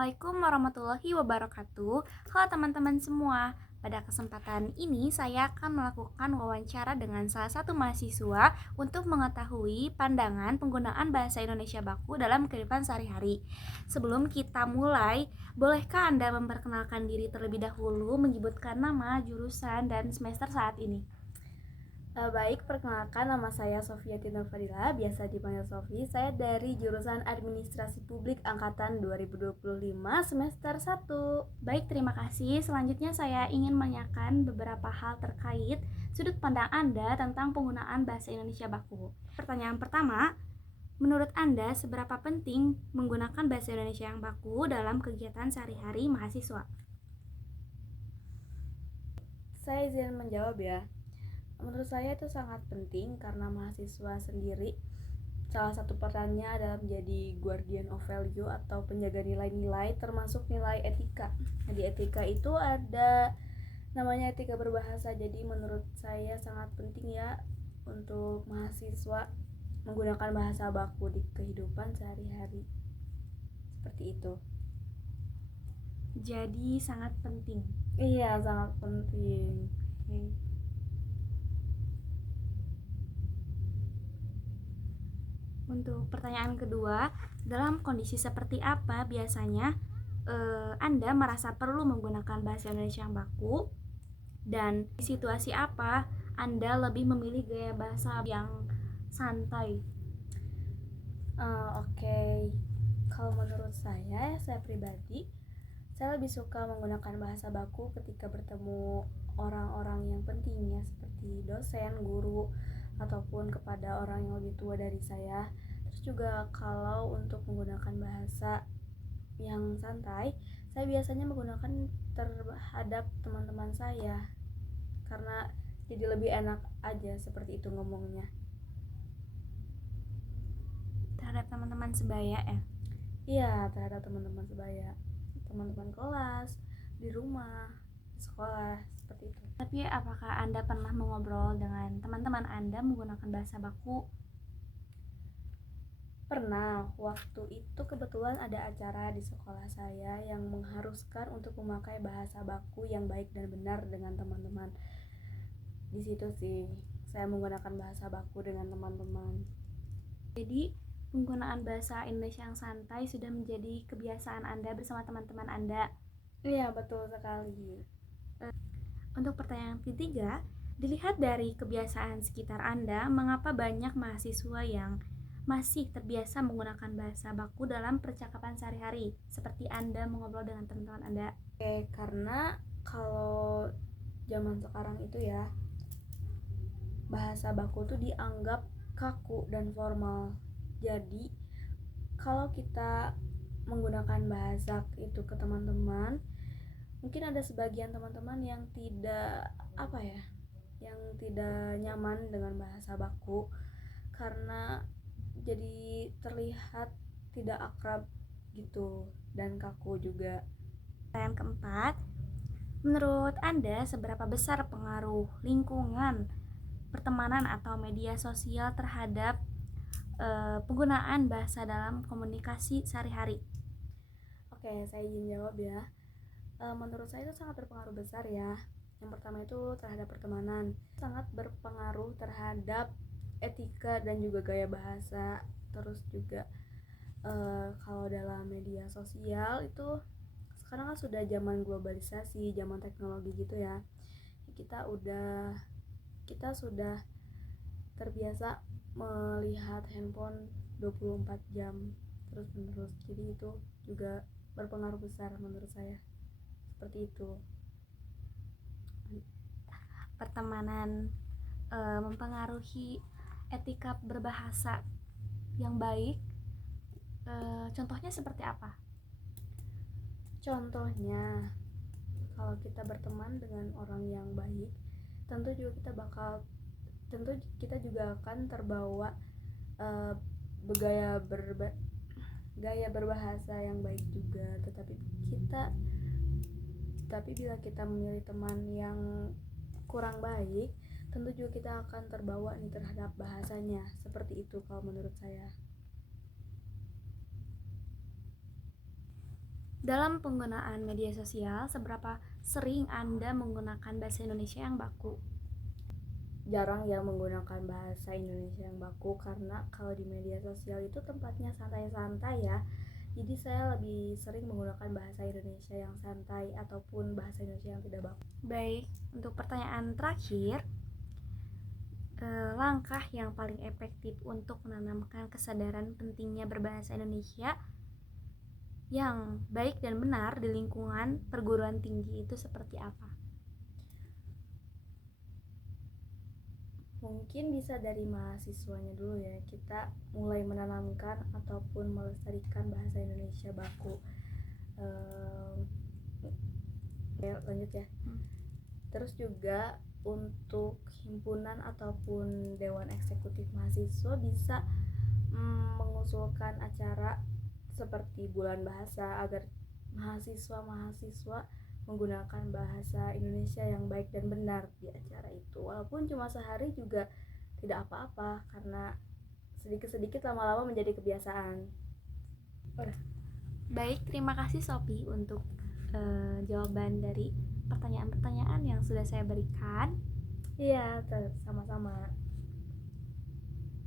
Assalamualaikum warahmatullahi wabarakatuh. Halo teman-teman semua. Pada kesempatan ini saya akan melakukan wawancara dengan salah satu mahasiswa untuk mengetahui pandangan penggunaan bahasa Indonesia baku dalam kehidupan sehari-hari. Sebelum kita mulai, bolehkah Anda memperkenalkan diri terlebih dahulu, menyebutkan nama, jurusan, dan semester saat ini? Baik, perkenalkan nama saya Sofia Tina Fadila, biasa dipanggil Sofi. Saya dari jurusan Administrasi Publik Angkatan 2025 semester 1. Baik, terima kasih. Selanjutnya saya ingin menanyakan beberapa hal terkait sudut pandang Anda tentang penggunaan bahasa Indonesia baku. Pertanyaan pertama, menurut Anda seberapa penting menggunakan bahasa Indonesia yang baku dalam kegiatan sehari-hari mahasiswa? Saya izin menjawab ya. Menurut saya itu sangat penting karena mahasiswa sendiri salah satu perannya adalah menjadi guardian of value atau penjaga nilai-nilai termasuk nilai etika. Nah, di etika itu ada namanya etika berbahasa. Jadi menurut saya sangat penting ya untuk mahasiswa menggunakan bahasa baku di kehidupan sehari-hari. Seperti itu. Jadi sangat penting. Iya, sangat penting. Oke. Untuk pertanyaan kedua, dalam kondisi seperti apa biasanya Anda merasa perlu menggunakan bahasa Indonesia yang baku, dan di situasi apa Anda lebih memilih gaya bahasa yang santai? Oke. Kalau menurut saya pribadi, saya lebih suka menggunakan bahasa baku ketika bertemu orang-orang yang penting ya, seperti dosen, guru, ataupun kepada orang yang lebih tua dari saya. Terus juga kalau untuk menggunakan bahasa yang santai, saya biasanya menggunakan terhadap teman-teman saya karena jadi lebih enak aja seperti itu ngomongnya. Terhadap teman-teman sebaya ya? Iya, terhadap teman-teman sebaya, teman-teman kelas, di rumah, di sekolah, seperti itu. Tapi apakah Anda pernah mengobrol dengan teman-teman Anda menggunakan bahasa baku? Pernah, waktu itu kebetulan ada acara di sekolah saya yang mengharuskan untuk memakai bahasa baku yang baik dan benar dengan teman-teman. Di situ sih saya menggunakan bahasa baku dengan teman-teman. Jadi penggunaan bahasa Indonesia yang santai sudah menjadi kebiasaan Anda bersama teman-teman Anda. Iya, betul sekali. Untuk pertanyaan ketiga, dilihat dari kebiasaan sekitar Anda, mengapa banyak mahasiswa yang masih terbiasa menggunakan bahasa baku dalam percakapan sehari-hari, seperti Anda mengobrol dengan teman-teman Anda? Oke, karena kalau zaman sekarang itu ya, bahasa baku tuh dianggap kaku dan formal. Jadi kalau kita menggunakan bahasa itu ke teman-teman, mungkin ada sebagian teman-teman yang tidak apa ya, yang tidak nyaman dengan bahasa baku karena jadi terlihat tidak akrab gitu dan kaku juga. Pertanyaan keempat, menurut Anda seberapa besar pengaruh lingkungan, pertemanan atau media sosial terhadap penggunaan bahasa dalam komunikasi sehari-hari? Oke, saya izin jawab ya. Menurut saya itu sangat berpengaruh besar ya. Yang pertama itu terhadap pertemanan, sangat berpengaruh terhadap etika dan juga gaya bahasa. Terus juga kalau dalam media sosial itu sekarang kan sudah zaman globalisasi, zaman teknologi gitu ya. Kita sudah terbiasa melihat handphone 24 jam terus menerus. Jadi itu juga berpengaruh besar menurut saya. Seperti itu. Pertemanan mempengaruhi etika berbahasa yang baik, contohnya seperti apa? Contohnya, kalau kita berteman dengan orang yang baik, tentu juga kita bakal tentu kita juga akan terbawa uh, gaya berbahasa yang baik juga. Tapi bila kita memilih teman yang kurang baik, tentu juga kita akan terbawa nih terhadap bahasanya. Seperti itu kalau menurut saya. Dalam penggunaan media sosial, seberapa sering Anda menggunakan bahasa Indonesia yang baku? Jarang ya menggunakan bahasa Indonesia yang baku, karena kalau di media sosial itu tempatnya santai-santai ya. Jadi saya lebih sering menggunakan bahasa Indonesia yang santai ataupun bahasa Indonesia yang tidak baku. Baik, untuk pertanyaan terakhir, langkah yang paling efektif untuk menanamkan kesadaran pentingnya berbahasa Indonesia yang baik dan benar di lingkungan perguruan tinggi itu seperti apa? Mungkin bisa dari mahasiswanya dulu ya, kita mulai menanamkan ataupun melestarikan bahasa Indonesia baku. Ya, lanjut ya. Terus juga untuk himpunan ataupun dewan eksekutif mahasiswa bisa mengusulkan acara seperti bulan bahasa agar mahasiswa menggunakan bahasa Indonesia yang baik dan benar di acara itu. Walaupun cuma sehari juga tidak apa-apa, karena sedikit-sedikit lama-lama menjadi kebiasaan. Baik, terima kasih Sophie untuk jawaban dari pertanyaan-pertanyaan yang sudah saya berikan. Iya, sama-sama.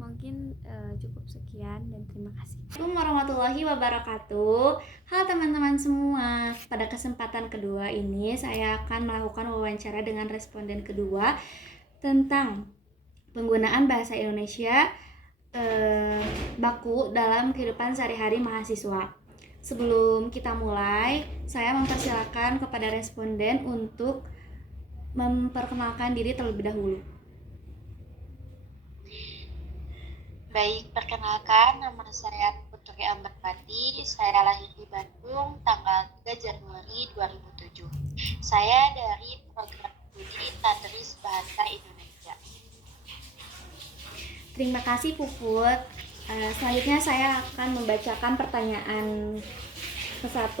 Mungkin cukup sekian dan terima kasih. Assalamualaikum warahmatullahi wabarakatuh. Halo teman-teman semua. Pada kesempatan kedua ini saya akan melakukan wawancara dengan responden kedua tentang penggunaan bahasa Indonesia baku dalam kehidupan sehari-hari mahasiswa. Sebelum kita mulai, saya mempersilakan kepada responden untuk memperkenalkan diri terlebih dahulu. Baik, perkenalkan, nama saya Putri Amberpati. Saya lahir di Bandung tanggal 3 Januari 2007. Saya dari program studi Tadris Bahasa Indonesia. Terima kasih Puput. Selanjutnya saya akan membacakan pertanyaan ke-1.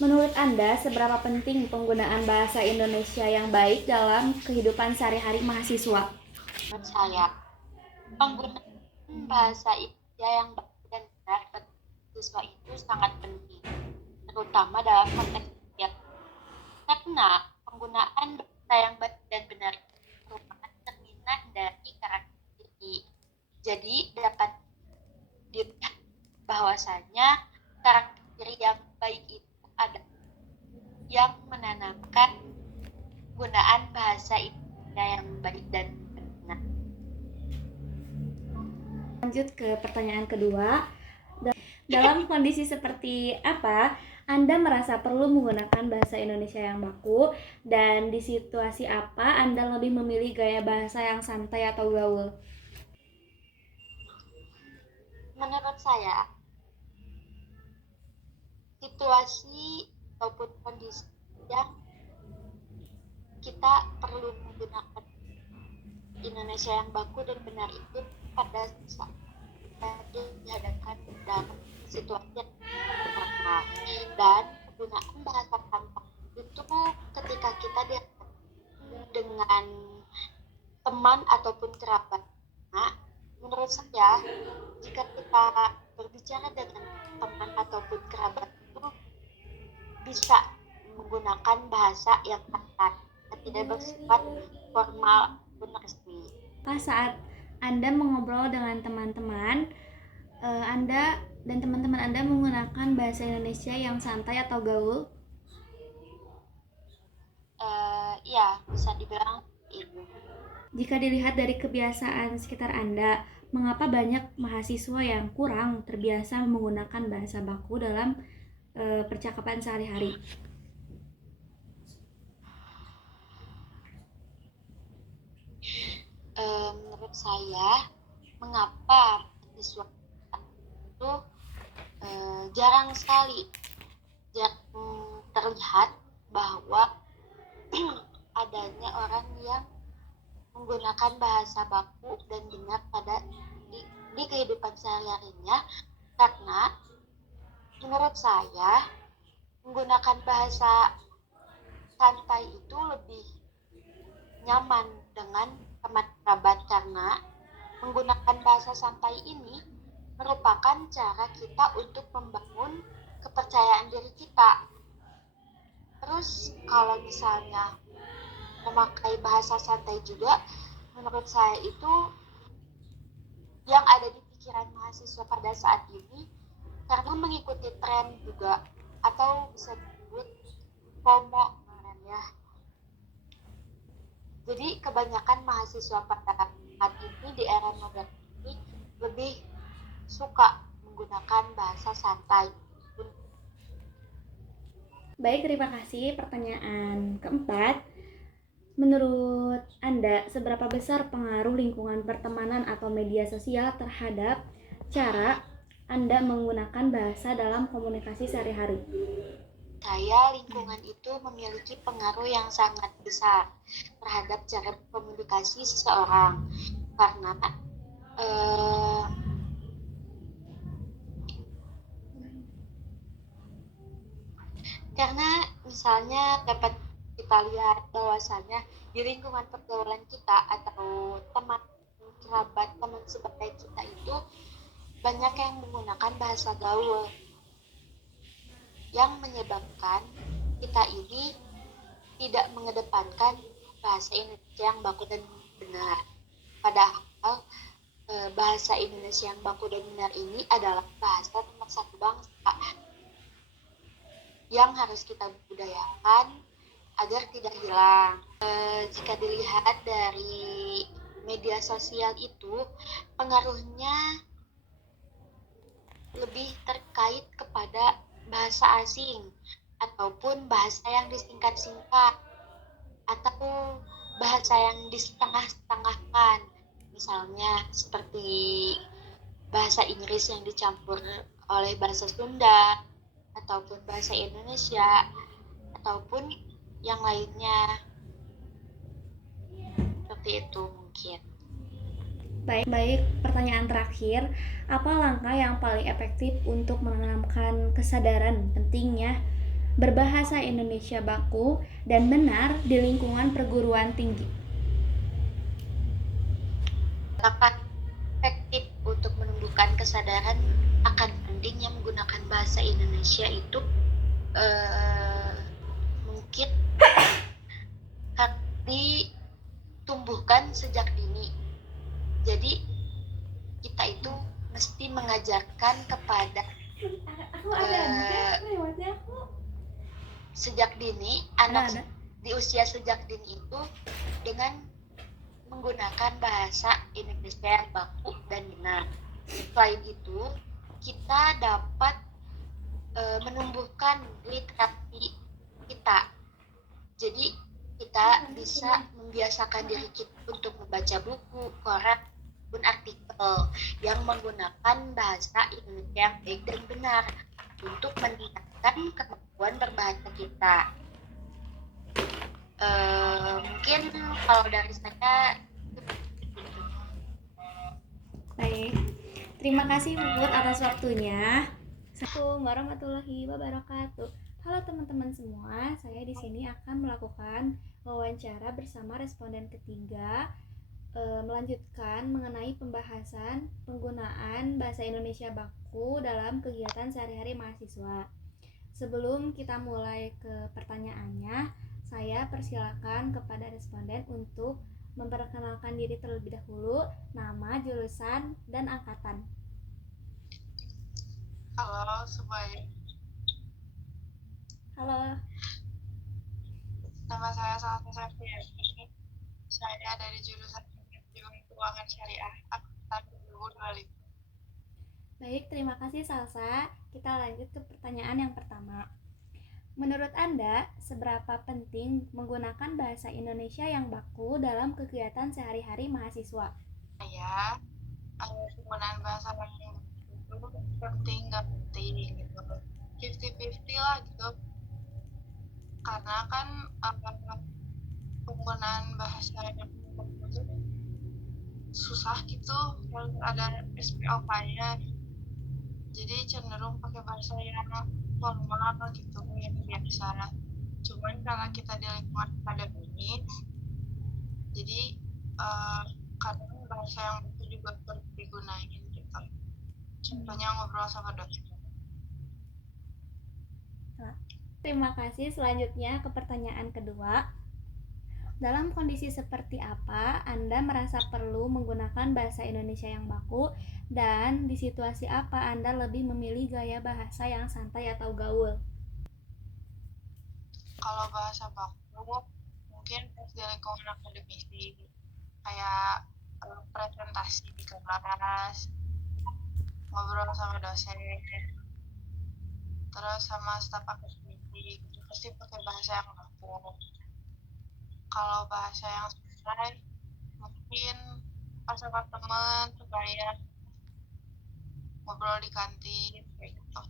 Menurut Anda, seberapa penting penggunaan bahasa Indonesia yang baik dalam kehidupan sehari-hari mahasiswa? Menurut saya, penggunaan bahasa Indonesia yang baik dan benar bagi siswa itu sangat penting, terutama dalam konteks kuliah. Karena penggunaan bahasa yang baik dan benar merupakan cerminan dari karakter diri. Jadi dapat dilihat bahwasanya karakter diri yang baik itu adalah yang menanamkan penggunaan bahasa Indonesia yang baik dan benar. Lanjut ke pertanyaan kedua. Dalam kondisi seperti apa Anda merasa perlu menggunakan bahasa Indonesia yang baku, dan di situasi apa Anda lebih memilih gaya bahasa yang santai atau gaul? Menurut saya, situasi ataupun kondisi yang kita perlu menggunakan Indonesia yang baku dan benar itu pada saat kita dihadapkan dalam situasi yang berbeda. Dan penggunaan bahasa tanpa itu ketika kita dihadapkan dengan teman ataupun kerabat. Nah, menurut saya, jika kita berbicara dengan teman ataupun kerabat itu bisa menggunakan bahasa yang santai, tidak bersifat formal ataupun resmi. Saat Anda mengobrol dengan teman-teman, Anda dan teman-teman Anda menggunakan bahasa Indonesia yang santai atau gaul? Ya, bisa dibilang itu. Jika dilihat dari kebiasaan sekitar Anda, mengapa banyak mahasiswa yang kurang terbiasa menggunakan bahasa baku dalam percakapan sehari-hari? Menurut saya, mengapa siswa itu jarang sekali terlihat bahwa adanya orang yang menggunakan bahasa baku dan benar pada di kehidupan sehari-harinya, karena menurut saya menggunakan bahasa santai itu lebih nyaman dengan teman kerabat, karena menggunakan bahasa santai ini merupakan cara kita untuk membangun kepercayaan diri kita. Terus kalau misalnya memakai bahasa santai juga, menurut saya itu yang ada di pikiran mahasiswa pada saat ini karena mengikuti tren juga, atau bisa disebut FOMO kemarin ya. Jadi kebanyakan mahasiswa pada saat ini di era modern ini lebih suka menggunakan bahasa santai. Baik, terima kasih. Pertanyaan keempat, menurut Anda, seberapa besar pengaruh lingkungan pertemanan atau media sosial terhadap cara Anda menggunakan bahasa dalam komunikasi sehari-hari? Lingkungan itu memiliki pengaruh yang sangat besar terhadap cara komunikasi seseorang. Karena misalnya dapat kita lihat bahwasanya di lingkungan pergaulan kita atau teman kerabat, teman sebaya kita itu banyak yang menggunakan bahasa gaul yang menyebabkan kita ini tidak mengedepankan bahasa Indonesia yang baku dan benar. Padahal bahasa Indonesia yang baku dan benar ini adalah bahasa nomor satu bangsa yang harus kita budayakan agar tidak hilang. Jika dilihat dari media sosial itu, pengaruhnya lebih terkait kepada bahasa asing ataupun bahasa yang disingkat-singkat atau bahasa yang disetengah-setengahkan, misalnya seperti bahasa Inggris yang dicampur oleh bahasa Sunda ataupun bahasa Indonesia ataupun yang lainnya, seperti itu mungkin. Baik, pertanyaan terakhir, apa langkah yang paling efektif untuk menanamkan kesadaran pentingnya berbahasa Indonesia baku dan benar di lingkungan perguruan tinggi? Langkah efektif untuk menumbuhkan kesadaran akan pentingnya menggunakan bahasa Indonesia itu mungkin harus ditumbuhkan sejak dini. Jadi kita itu mesti mengajarkan kepada sejak dini anak di usia sejak dini itu dengan menggunakan bahasa Indonesia yang baku dan benar. Selain itu, kita dapat menumbuhkan literasi kita. Jadi kita bisa membiasakan diri kita untuk membaca buku, koran, maupun artikel yang menggunakan bahasa Indonesia yang baik dan benar untuk meningkatkan kemampuan berbahasa kita. Mungkin kalau dari saya. Baik, terima kasih Puput atas waktunya. Assalamualaikum warahmatullahi wabarakatuh. Halo teman-teman semua, saya di sini akan melakukan wawancara bersama responden ketiga, melanjutkan mengenai pembahasan penggunaan bahasa Indonesia baku dalam kegiatan sehari-hari mahasiswa. Sebelum kita mulai ke pertanyaannya, saya persilakan kepada responden untuk memperkenalkan diri terlebih dahulu, nama, jurusan, dan angkatan. Halo semuanya. Halo. Nama saya Salsa Safiani. Saya dari jurusan Manajemen Keuangan Syariah angkatan 2025. Baik, terima kasih Salsa. Kita lanjut ke pertanyaan yang pertama. Menurut Anda, seberapa penting menggunakan bahasa Indonesia yang baku dalam kegiatan sehari-hari mahasiswa? Ya, penggunaan bahasa yang itu penting nggak penting gitu. 50-50 lah gitu. Karena kan penggunaan bahasa yang baku itu susah gitu, harus ada SPOK-nya. Jadi cenderung pakai bahasa yang formal gitu, yang biasa. Cuman karena kita di lingkungan akademik, jadi kadang bahasa yang itu juga perlu digunain gitu. Contohnya ngobrol sama dosen. terima kasih. Selanjutnya ke pertanyaan kedua. Dalam kondisi seperti apa Anda merasa perlu menggunakan bahasa Indonesia yang baku, dan di situasi apa Anda lebih memilih gaya bahasa yang santai atau gaul? Kalau bahasa baku mungkin pas di lingkungan akademisi kayak presentasi di kelas, ngobrol sama dosen, terus sama staf akademisi gitu, pasti pakai bahasa yang baku. Kalau bahasa yang santai mungkin pas sama teman supaya ngobrol di kantin kayak gitu.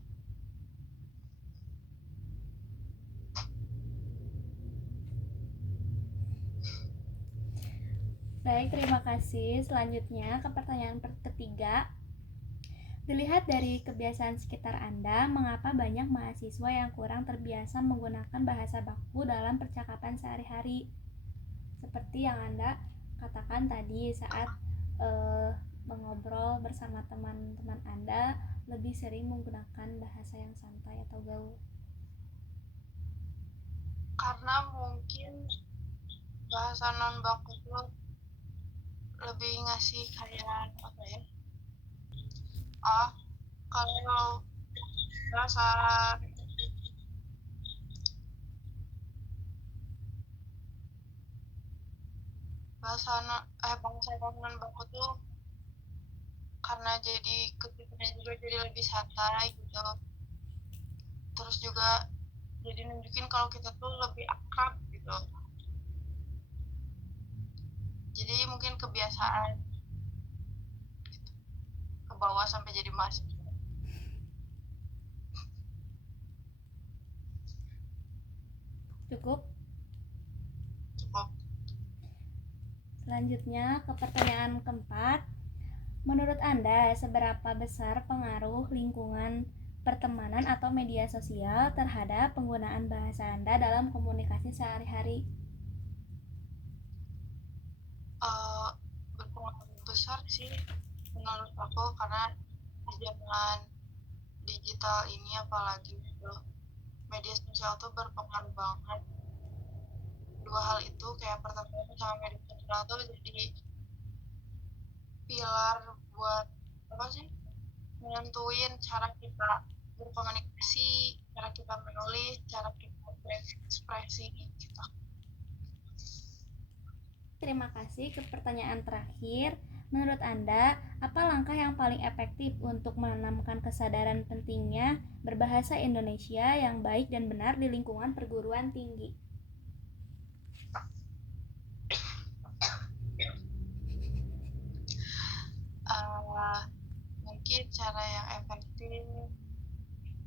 Baik, terima kasih. Selanjutnya ke pertanyaan ketiga. Dilihat dari kebiasaan sekitar Anda, mengapa banyak mahasiswa yang kurang terbiasa menggunakan bahasa baku dalam percakapan sehari-hari? Seperti yang Anda katakan tadi saat mengobrol bersama teman-teman Anda lebih sering menggunakan bahasa yang santai atau gaul. Karena mungkin bahasa non baku tuh lebih ngasih kayak apa ya? Kalau bahasa bangsa non baku tuh karena jadi ketiknya juga jadi lebih santai gitu. Terus juga jadi nunjukin kalau kita tuh lebih akrab gitu. Jadi mungkin kebiasaan ke bawah sampai jadi mahasiswa. Cukup? Cukup. Selanjutnya ke pertanyaan keempat. Menurut Anda, seberapa besar pengaruh lingkungan pertemanan atau media sosial terhadap penggunaan bahasa Anda dalam komunikasi sehari-hari? Berpengaruh besar sih menurut aku, karena di zaman digital ini apalagi gitu, media sosial tuh berpengaruh banget. Dua hal itu kayak pertemanan sama media sosial tuh jadi pilar buat apa sih, menentuin cara kita berkomunikasi, cara kita menulis, cara kita berekspresi gitu. Terima kasih. Ke pertanyaan terakhir. Menurut Anda, apa langkah yang paling efektif untuk menanamkan kesadaran pentingnya berbahasa Indonesia yang baik dan benar di lingkungan perguruan tinggi? Mungkin cara yang efektif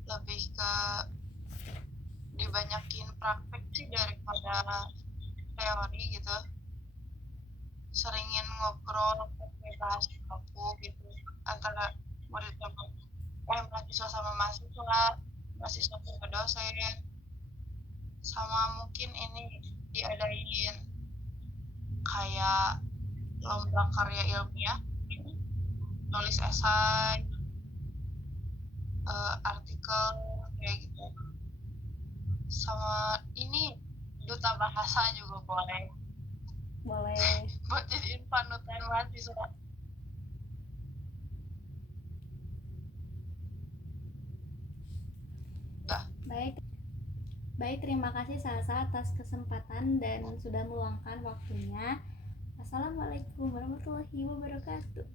lebih ke dibanyakin praktek sih daripada teori gitu. Seringin ngobrol pakai bahasa baku gitu antara murid sama mahasiswa sama mahasiswa, mahasiswa sama dosen, sama mungkin ini diadain kayak lomba karya ilmiah, nulis esai, artikel kayak gitu. Sama ini duta bahasa juga boleh. Boleh. Buat jadiin panutan mahasiswa. Baik. Baik, terima kasih Salsa atas kesempatan dan sudah meluangkan waktunya. Assalamualaikum warahmatullahi wabarakatuh.